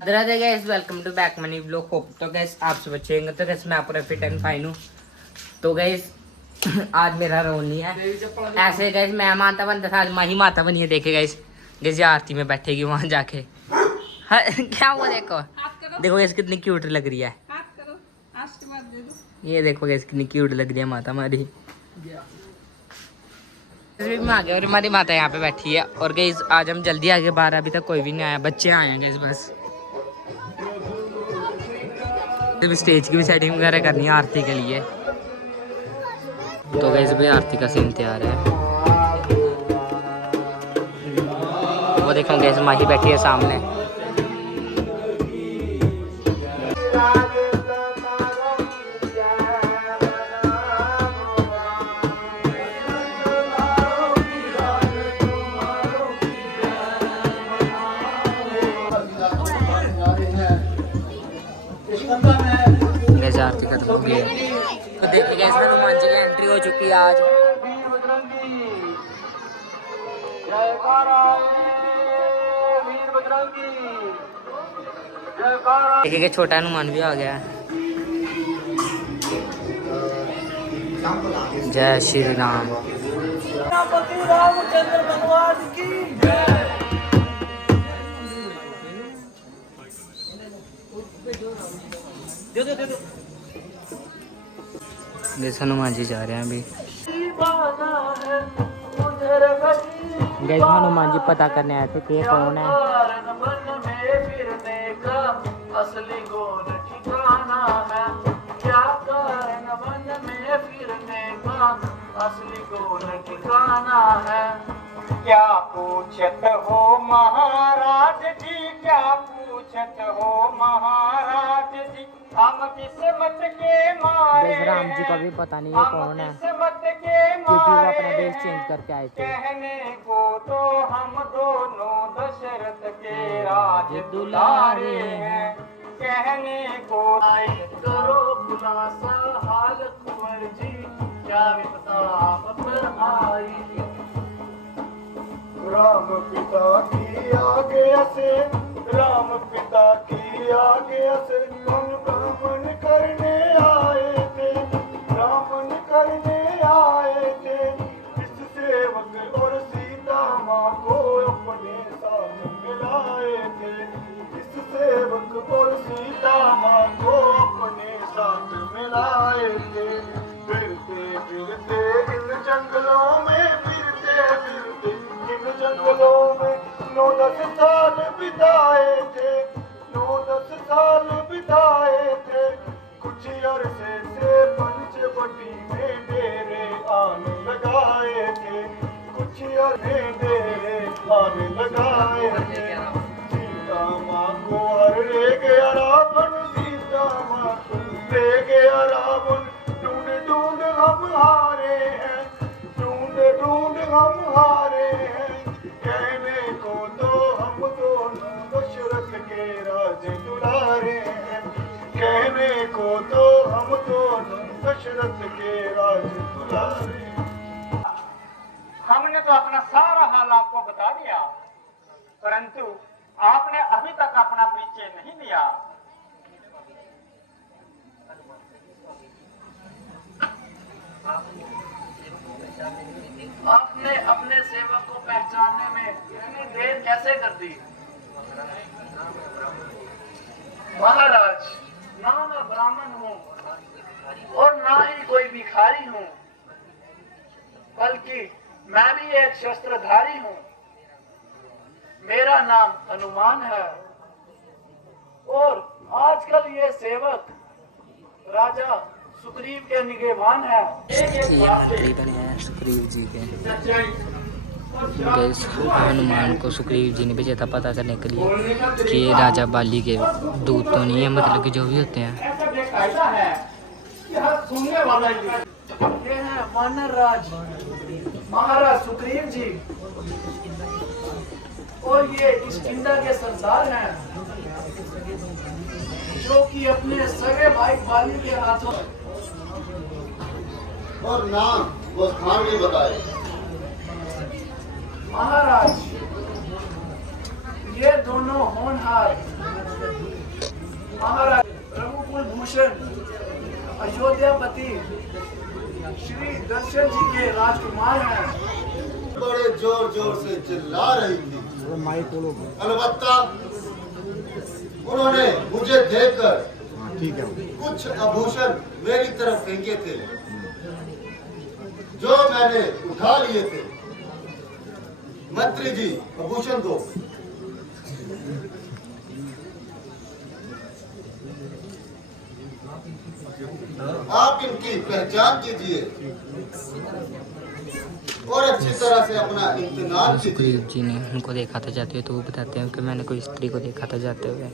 Guys welcome to back money blog hope. तो guys आप सब अच्छे होंगे। तो गाइस मैं पूरा फिट एंड फाइन हूँ। तो गाइस आज मेरा रोल नहीं है ऐसे गाइस, मैं माता बनता था, आज माही माता बनी है। देखे गाइस, जैसे आरती में बैठेगी वहां जाके। हाँ, क्या वो देखो देखो गाइस कितनी क्यूट लग रही है। ये देखो गाइस कितनी क्यूट लग रही है माता हमारी। में आ गया और हमारी माता यहाँ पे बैठी है। और गाइस आज हम जल्दी आ गए बाहर, अभी तक कोई भी नहीं आया, बच्चे आए हैं गाइस बस। स्टेज की भी सेटिंग वगैरह करनी है आरती के लिए। तो गाइस भी आरती का सीन तैयार है। वो देखो गाइस माही बैठी है सामने। गाइस आरती खत्म हो गई है। तो देखिए गाइस हनुमान जी की एंट्री हो चुकी है आज। देखिए छोटा हनुमान भी आ गया है। जय श्री राम। रामचंद्र भगवान की जय। हनुमान जी जा रहे हैं अभी। गैस हनुमान जी पता करने आए थे कि कौन है। असली कौन ठिकाना है, क्या कारण वन में फिरने का, असली कौन ठिकाना है। क्या पूछत हो महाराज जी, क्या पूछत हो महाराज जी, हम किस्मत के मारे। राम जी को भी पता नहीं है कौन है, क्योंकि वो अपना देश चेंज करके आए थे। कहने को तो हम दोनों दशरथ के राज दुलारे हैं, कहने को आए करो खुलासा हाल कुंवर जी, क्या विपदा पर आई। राम पिता की आगे से, राम पिता की आगे से रामन करने आए थे, रामन करने आए थे। इस सेवक और सीता माँ को अपने साथ मिलाए थे, इस सेवक और सीता माँ को अपने साथ मिलाए थे। फिरते फिरते इन जंगलों में, फिरते फिरते इन जंगलों में 9-10 साल बिताए थे, 9-10 साल बिताए थे। कुछ अरसे से पंचवटी में डेरे आने लगाए थे, कुछ अरसे डेरे आने लगाए थे। सीता माँ को हर ले गया रावण, सीता माँ को ले गया रावण। ढूंढ ढूंढ हम हारे हैं, ढूंढ ढूंढ हम हारे हैं। कहने को तो हम दोनों दशरथ के राज दुलारे हैं, कहने को तो हम दोनों दशरथ के राज दुलारे। हमने तो अपना सारा हाल आपको बता दिया, परंतु आपने अभी तक अपना परिचय नहीं दिया। आपने अपने सेवक को पहचानने में इतनी देर कैसे कर दी? महाराज, ना मैं ब्राह्मण हूँ और ना ही कोई भिखारी हूँ, बल्कि मैं भी एक शस्त्रधारी हूँ। मेरा नाम हनुमान है और आजकल ये सेवक राजा सुग्रीव के निगहबान है। सुग्रीव जी के गैस हनुमान को सुग्रीव जी ने भेजा था पता करने के लिए कि ये राजा बाली के दूत तो नहीं है, मतलब कि जो भी होते हैं। ये है वानर राज महाराज सुग्रीव जी, और ये किष्किंधा के सरदार हैं, जो कि अपने सगे भाई बाली के हाथों। और नाम वो स्थान भी बताए। महाराज, ये दोनों होनहार महाराज रघुकुल भूषण अयोध्यापति श्री दर्शन जी के राजकुमार हैं। बड़े जोर जोर से चिल्ला रही थी। अलबत्ता उन्होंने मुझे देखकर कुछ आभूषण मेरी तरफ फेंके थे जो मैंने उठा लिए थे। मंत्री जी आभूषण दो। आप इनकी पहचान कीजिए और अच्छी तरह से अपना इम्तिहान कीजिए। सुग्रीव जी ने उनको देखा था जाते हुए, तो वो बताते हैं कि मैंने कोई स्त्री को देखा था जाते हुए,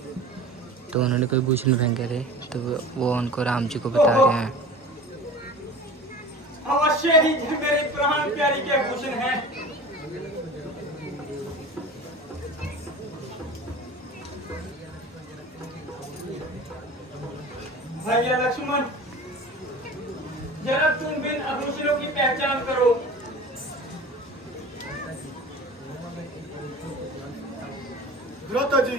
तो उन्होंने कोई भूषण फेंके थे, तो वो उनको राम जी को बता रहे हैं। अवश्य ही मेरे प्राण प्यारी के भूषण हैं। भैया लक्ष्मण, जरा तुम बिन आभूषणों की पहचान करो। भ्राता जी,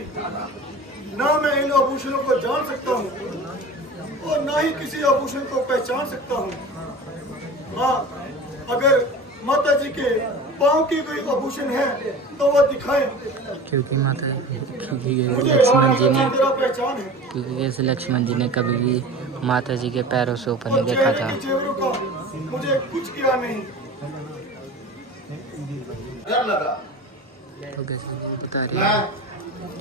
ना मैं इन आभूषणों को जान सकता हूँ और ना ही किसी आभूषण को पहचान सकता हूँ। हाँ, अगर माता जी के पाँव की कोई आभूषण है तो वो दिखाएं। क्योंकि मुझे लक्ष्मण जी ने तेरा पहचान है। क्योंकि जैसे लक्ष्मण जी ने कभी भी माता जी के पैरों से ऊपर नहीं और देखा चेहरे था। के जेवरों का मुझे कुछ किया नहीं। डर लगा। तो कैसे वो बता रहे मैं हैं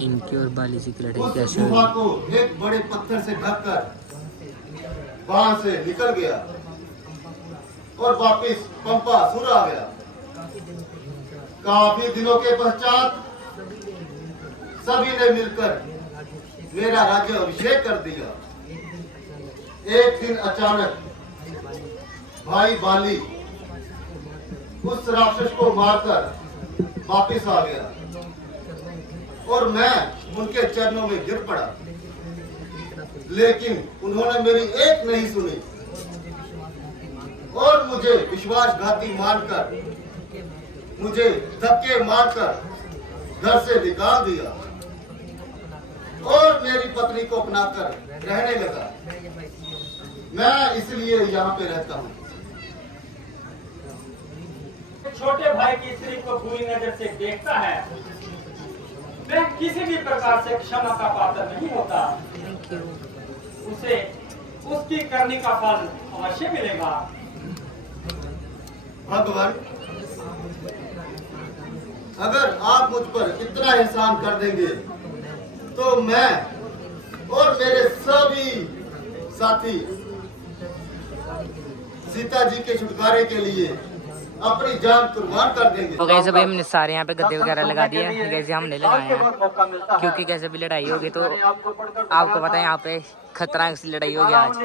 इनकी और बाली जी की लड़ाई उस कैसे गुफा हुई। को एक बड़े पत्थर से ढककर वहां से निकल गया और वापिस पंपासुर आ गया। काफी दिनों के पश्चात सभी ने मिलकर मेरा राज्य अभिषेक कर दिया। एक दिन अचानक भाई बाली उस राक्षस को मारकर वापिस आ गया और मैं उनके चरणों में गिर पड़ा, लेकिन उन्होंने मेरी एक नहीं सुनी और मुझे विश्वासघाती मानकर मुझे धक्के मारकर घर से निकाल दिया और मेरी पत्नी को अपनाकर रहने लगा। मैं इसलिए यहाँ पे रहता हूँ। छोटे भाई की स्त्री को बुरी नजर से देखता है, वह किसी भी प्रकार से क्षमा का पात्र नहीं होता। उसे उसकी करनी का फल अवश्य मिलेगा। भगवान, अगर आप मुझ पर इतना एहसान कर देंगे तो मैं और मेरे सभी साथी सीता जी के छुटकारे के लिए अपनी जान कुर्बान कर देंगे। तो कैसे भी हमने सारे यहाँ पे गद्दे वगैरह लगा दिए हैं, कैसे हमने लगाए हैं क्योंकि कैसे भी लड़ाई होगी तो आपको पता है यहाँ पे खतरा की लड़ाई होगी आज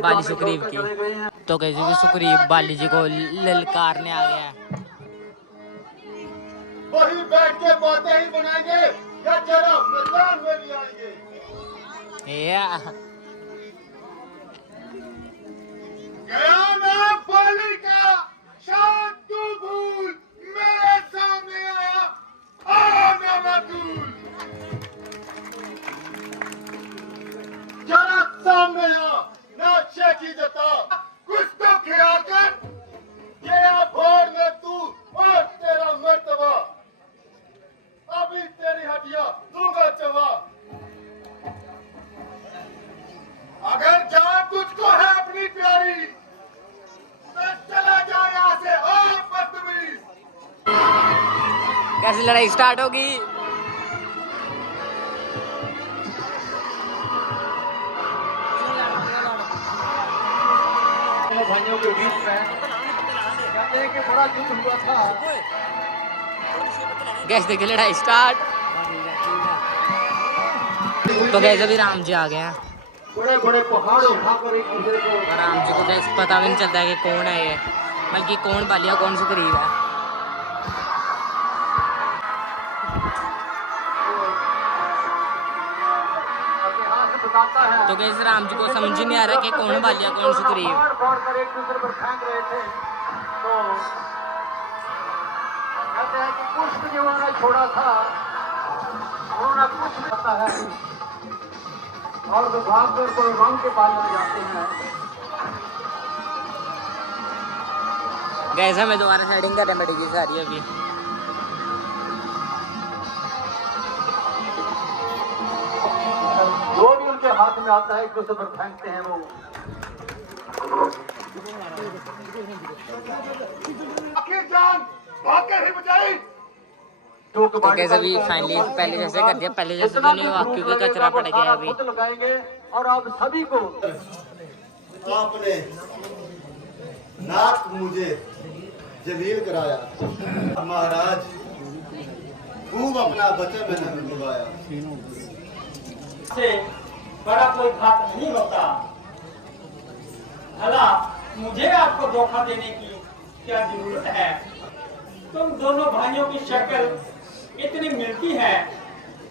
बाली सुग्रीव की। तो कैसे भी सुग्रीव बाली जी को ललकारने आ गया है। वही बैठ के बातें ही बनाएंगे या जरा मैदान में भी आएंगे। गया ना बाली का शान तू भूल, मेरे सामने आया आना मधुल। जरा सामने आ, ना शेखी जता, कुछ तो ख्याल कर। ये भोर में तू और तेरा मर्तबा, अभी तेरी हड्डियां दूंगा चबा। अगर जान तुझको है अपनी प्यारी तो चला जा यहाँ से, ओ बदतमीज। कैसे लड़ाई स्टार्ट होगी। भाइयों के बीच में कहते हैं कि बड़ा युद्ध हुआ था। गैस देखिए लड़ाई स्टार्ट। तो गैस अभी राम जी आ गए हैं। बड़े बड़े पहाड़ उठाकर एक दूसरे को और राम जी को गैस पता भी नहीं चलता है कि कौन है ये, बल्कि कौन बालिया कौन सुग्रीव है। तो गैस राम जी को समझ ही नहीं आ रहा कि कौन बालिया कौन सुग्रीव। कर एक दूसरे पर फेंक रहे थे तो कहते हैं कि पुष्प जो उन्होंने छोड़ा था उन्होंने कुछ नहीं पता है। और विभाग पर कोई रंग के पालने जाते हैं। गैस हमें दोबारा सेटिंग करने पड़ेगी सारी अभी। जो भी उनके हाथ में आता है एक दूसरे पर फेंकते हैं वो। आखिर जान भाग ही बचाई। तो गैस अभी फाइनली पहले जैसे कर दिया, पहले जैसे तो नहीं हुआ क्योंकि कचरा पड़ गया अभी। लगाएंगे और आप सभी को आपने नाक मुझे जलील कराया महाराज, खूब अपना वचन मैंने निभाया। से बड़ा कोई घात नहीं होता। भला मुझे आपको धोखा देने की क्या जरूरत है? तुम दोनों भाइयों की शक्ल इतनी मिलती है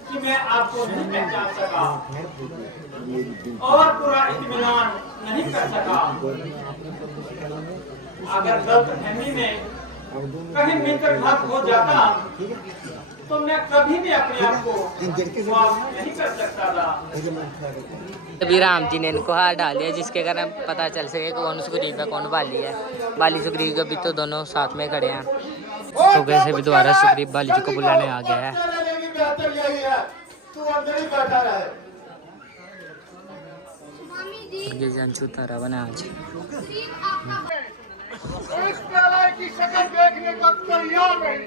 कि मैं आपको नहीं पहचान सका और पूरा इत्मीनान नहीं कर सका। अगर गलतफहमी में कहीं मिलकर घात हो जाता तो मैं कभी भी अपने आप को माफ नहीं कर सकता था। अभी राम जी ने इनको हार डाल दिया जिसके कारण पता चल सके कौन सुग्रीव है कौन बाली है। बाली सुग्रीव अभी तो दोनों साथ में खड़े हैं। तो वैसे भी दोबारा सुग्रीव बाली जी को बुलाने आ गया है। ये अंशु तारा बना आज इस नालायक की शक्ल देखने को तैयार नहीं।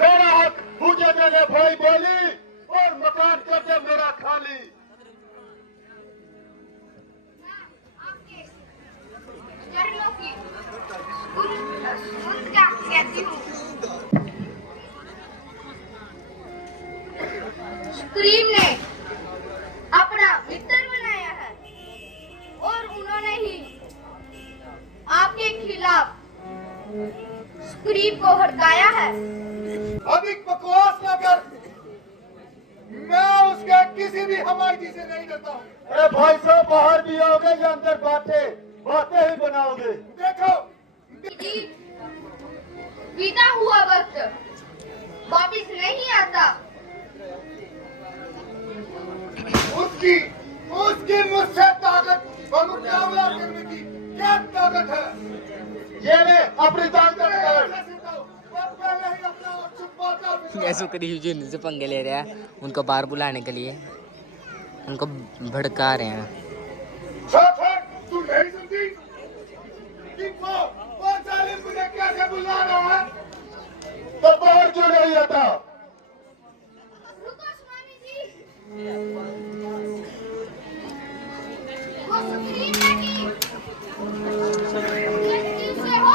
मेरा हक मुझे मेरे भाई बोली और मकान कर दे मेरा खाली। सुग्रीव ने अपना मित्र बनाया है और उन्होंने ही आपके खिलाफ सुग्रीव को हड़काया है। अधिक बकवास न कर, मैं उसके किसी भी हमायती से नहीं डरता हूँ। अरे भाई साहब बाहर भी आओगे या अंदर बातें ही बनाओगे? देखो बीता हुआ वक्त वापिस नहीं आता। उसकी मुझसे ताकत और मुकाबला करने की क्या ताकत है? ये ले अपनी ताकत ये सुग्रीव जी उनसे पंगे ले रहे हैं, उनको बाहर बुलाने के लिए उनको भड़का रहे हैं। तू नहीं सुनती कि वो जालिम मुझे कैसे बुला रहा है? तो बाहर क्यों नहीं आता? रुको स्वामी जी, वो सुग्रीव नहीं, सुग्रीव से हो।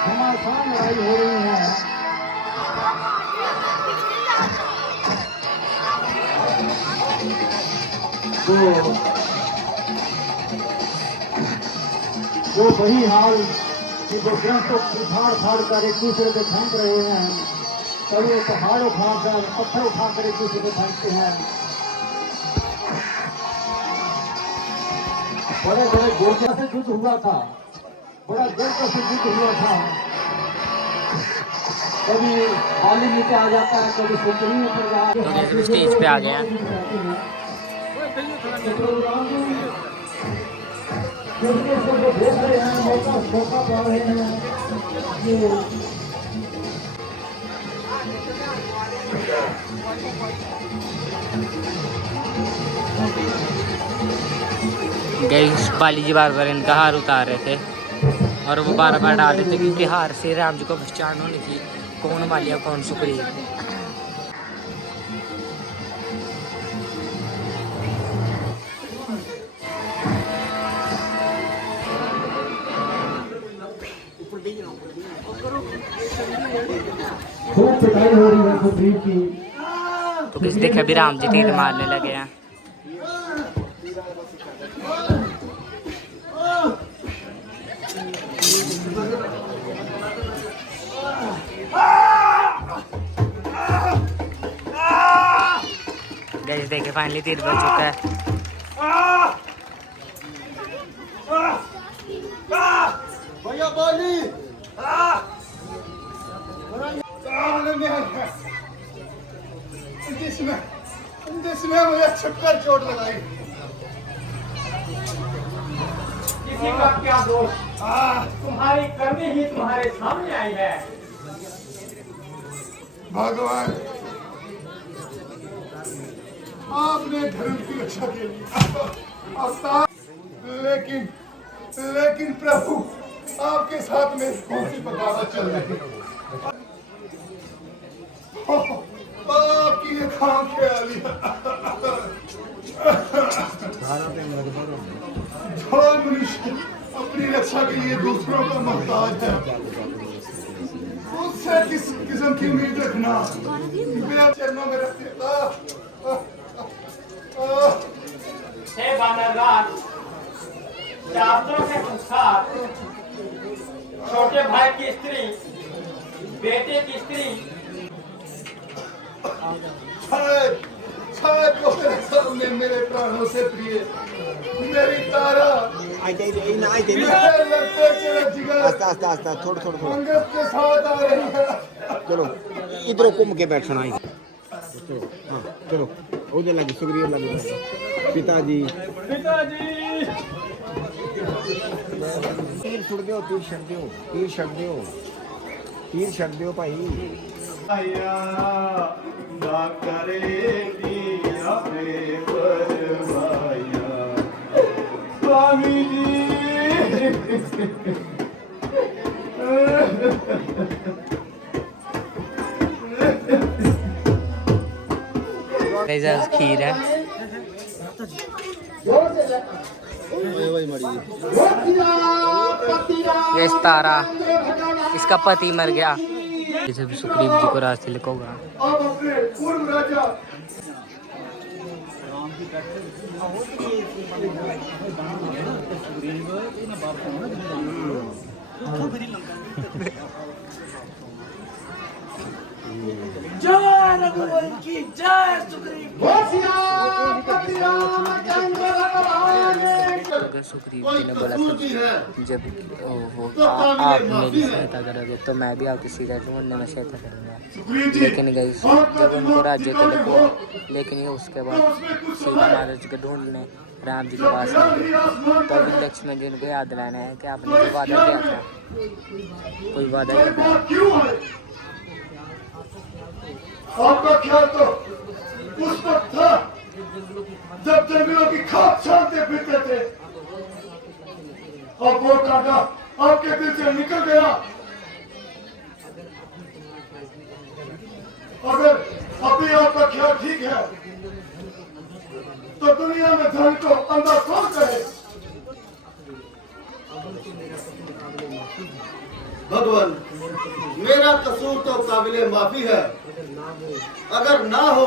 घमासान लड़ाई हो रही है। वो वही हाल कि जो ग्रस्तों की फाड़ कर एक दूसरे को फेंक रहे हैं। कभी वो पहाड़ उठाकर पत्थर उठाकर एक दूसरे को फेंकते हैं। बड़े बड़े गोरखा से युद्ध हुआ था, बड़ा गोरखा से युद्ध हुआ था। कभी बाली नीचे आ जाता है, कभी सुग्रीव ऊपर जा। तो जैसे स्टेज पे आ गया देख रहे हैं, मौका पा रहे हैं। गैस बाली जी बार बार इनका हार उतार रहे थे और वो बार बार डाल रहे थे क्योंकि हार से राम जी को पहचान होनी थी कौन बाली और कौन सुग्रीव। खूब पिटाई हो रही है सुग्रीव की। तो किस देखे अभी राम जी तीर मारने लगे हैं। गाइस देखे फाइनली तीर बच चुका है। भैया बाली जिसमें मुझे छक्कर चोट लगाई। किसी का क्या दोष? तुम्हारी करनी ही तुम्हारे सामने आई है। भगवान आपने धर्म की रक्षा के लिए अवतार, लेकिन प्रभु आपके साथ में कौन सी बगावत चल रही है? आपकी ये खाम ख्याली जो मनुष्य अपनी रक्षा के लिए दूसरों का मोहताज है, उससे किस किस्म की उम्मीद रखना? मेरा चरणों में रखते हे वानरराज, शास्त्रों के अनुसार छोटे भाई की स्त्री, बेटे की स्त्री, शायद वो मेरे सामने मेरे प्राणों से प्रिय मेरी तारा मेरे लड़के चले जिगर अंगद के साथ आ रही है। चलो इधर घूम के बैठना ही। चलो हाँ चलो उधर लगी सुग्रीव लगी पिताजी तीर छुड़ दो तीर छड़ दो भाई। आया ना करेगी हमें परवाया स्वामी जी। गाइस खीर है। ये तारा इसका पति मर गया। जैसे भी सुग्रीव जी को रास्ते लिखा होगा। अब अपने पूर्व राजा जय रघुवर की जय सुग्रीव। सुग्रीव जी ने बोला था जब आप मेरी सहायता करोगे तो मैं भी आपकी सीधा ढूंढने में सहायता करूँगा। लेकिन गई जब उनको राज्य तो लिखो, लेकिन ये उसके बाद सीता महाराज को ढूंढने राम जी के पास तो लक्ष्मण जी को याद रहना है कि आपने जो वादा किया था कोई वादा ही नहीं। आपका ख्याल तो उस वक्त था जब जंगलों की खाक छानते फिरते थे। अब वो कांटा आपके दिल से निकल गया। अगर अभी आपका ख्याल ठीक है तो दुनिया में धन को अंधा कौन करे? भगवान मेरा कसूर तो काबिले माफी है। अगर ना हो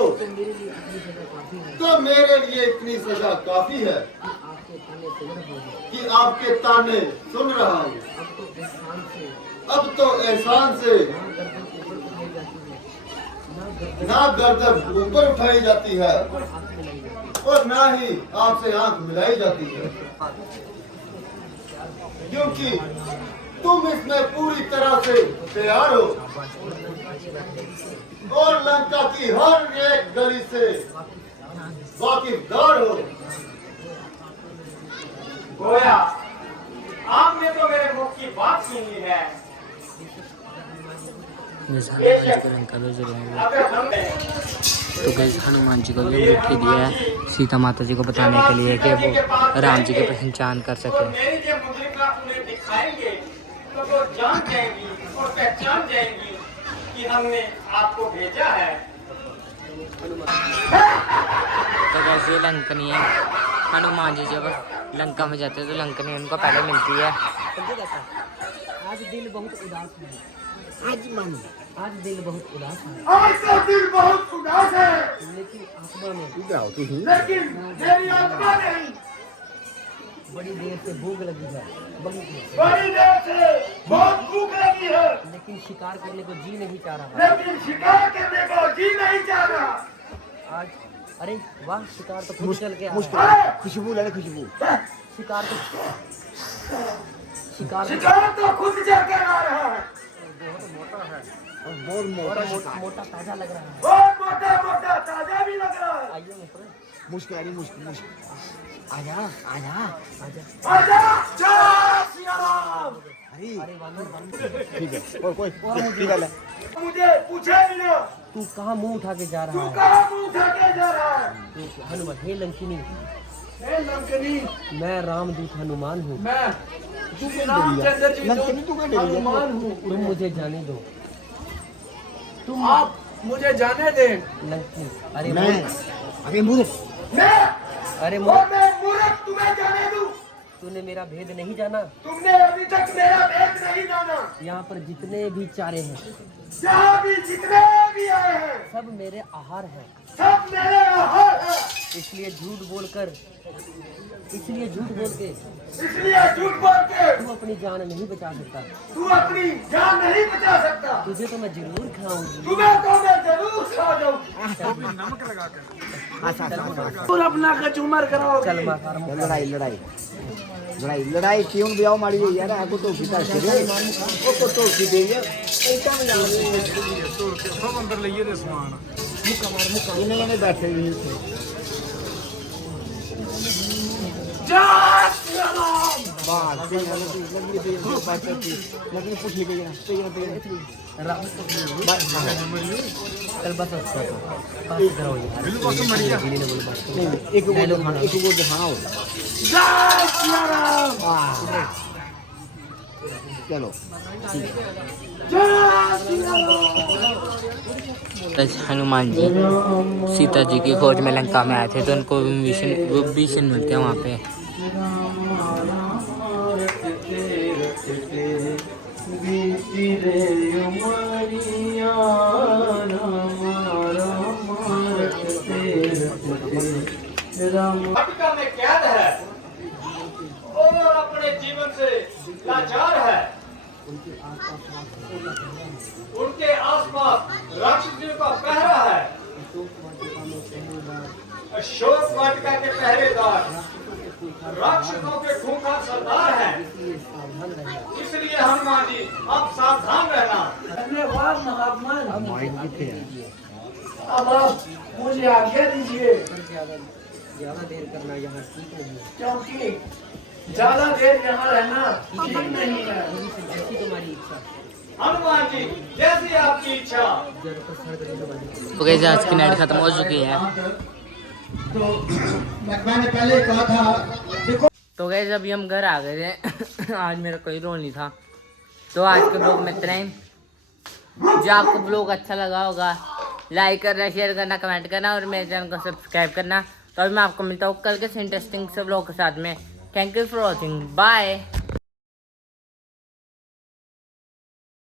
तो मेरे लिए इतनी सजा काफी है कि आपके ताने सुन रहा हूँ। अब तो एहसान से ना गर्दन ऊपर उठाई जाती है और ना ही आपसे आंख मिलाई जाती है, क्योंकि तुम इसमें पूरी तरह से तैयार हो और लंका की हर एक गली से वाकिफदार हो। गोया, आपने तो मेरे मुख की बात छीन ली है। अगर हमने तो गैस हनुमान जी को भी अंगूठी दिया है सीता माता जी को बताने के लिए कि वो राम जी की पहचान कर सके। मेरी जब मुद्रिका उन्हें दिखाएंगे तो वो जान जाएंगी और पहचान जाएंगी कि हमने आपको भेजा है। तो गैस ये लंकनी है। हनुमान जी जब लंका में जाते हैं तो लंकनी उनको पहले मिलती है। आज दिल बहुत उदास है। आज मन आज दिल बहुत उदास है। आज तो दिल बहुत उदास है, लेकिन आत्मा में इधर आओ तुम लेकिन मेरी आत्मा नहीं। बड़ी देर से भूख लगी है, बड़ी देर से बहुत भूख लगी है, लेकिन शिकार करने को जी नहीं चाह रहा। लेकिन शिकार करने को जी नहीं चाह रहा। आज अरे वाह, शिकार तो खुद चल के आया है। खुशबू ले खुशबू शिकार तो शिकार शिकार तो खुद चल कर आ रहा है, और बहुत मोटा मोटा ताजा लग रहा है। बहुत मोटा मोटा ताजा भी लग रहा है। आइए मित्र, मुश्क आ रही मुश्क मुश्क आजा आजा आजा। आजा जय श्री राम। अरे अरे वानर ठीक है और कोई ठीक है मुझे पूछे ही ना, तू कहाँ मुंह उठा के जा तू रहा है? कहाँ मुंह उठा के जा रहा है? हनुमान, हे लंकिनी, हे लंकनी, मैं रामदूत हनुमान हूँ। मैं रामचंद्र जी लंकनी तू कहाँ डरी है? हनुमान हूँ। तुम मुझे जाने दो। तुम आप मुझे जाने दें। लंकिनी, अरे मैं अरे मूर्ख मैं अरे और मैं मूर्ख तुम्हें जाने दूं? तूने मेरा भेद नहीं जाना। तुमने अभी तक मेरा भेद नहीं जाना। यहाँ पर जितने भी चारे हैं जहाँ भी जितने भी आए हैं, सब मेरे आहार हैं। सब मेरे आहार हैं। इसलिए झूठ बोल के इसलिए झूठ बोल के तू अपनी जान नहीं बचा सकता। तू अपनी जान नहीं बचा सकता। तुझे तो मैं जरूर खाऊंगी। तुम्हें तो मैं जरूर खा जाऊँ। और अपना कचूमर कराओ। चल मार लड़ाई लड़ाई लड़ाई लड़ाई क्यों भी आओ मारी यार आपको तो पिता से वो को तो की दे ये क्या में जाओ सब अंदर ले ये सामान मुका मार मुका इन्हें बैठे हुए थे जय श्री राम। बात से लगी थी बात की लेकिन पूछ ली गई ना तो ये राम को चल बस पास करो यार। एक वो दिखाओ जय श्री राम। चलो जय श्री राम। हनुमान जी सीता जी की खोज में लंका में आए थे तो उनको विभीषण मिलते हैं वहाँ पे। वाटिका में कैद है और अपने जीवन से लाचार है। उनके आसपास राक्षसों का पहरा है। अशोक वाटिका के पहरेदार राक्षसों के खूंखार सरदार हैं। इसलिए हनुमान जी आप सावधान रहना। धन्यवाद महात्मा। अब आप मुझे आज्ञा दीजिए, ज्यादा देर करना यहाँ ठीक नहीं है। क्योंकि ज्यादा देर यहाँ रहना ठीक नहीं है। जैसी तुम्हारी इच्छा। हनुमान जी जैसी आपकी इच्छा। तो कैसे आज की नाइट खत्म हो चुकी है। तो मैंने पहले कहा था देखो। तो गैस अभी हम घर आ गए थे। आज मेरा कोई रोल नहीं था। तो आज के ब्लॉग में इतना ही। जो आपको ब्लॉग अच्छा लगा होगा लाइक करना, शेयर करना, कमेंट करना और मेरे चैनल को सब्सक्राइब करना। तो अभी मैं आपको मिलता हूँ कल के इंटरेस्टिंग से ब्लॉग के साथ में। Thank you for watching. Bye.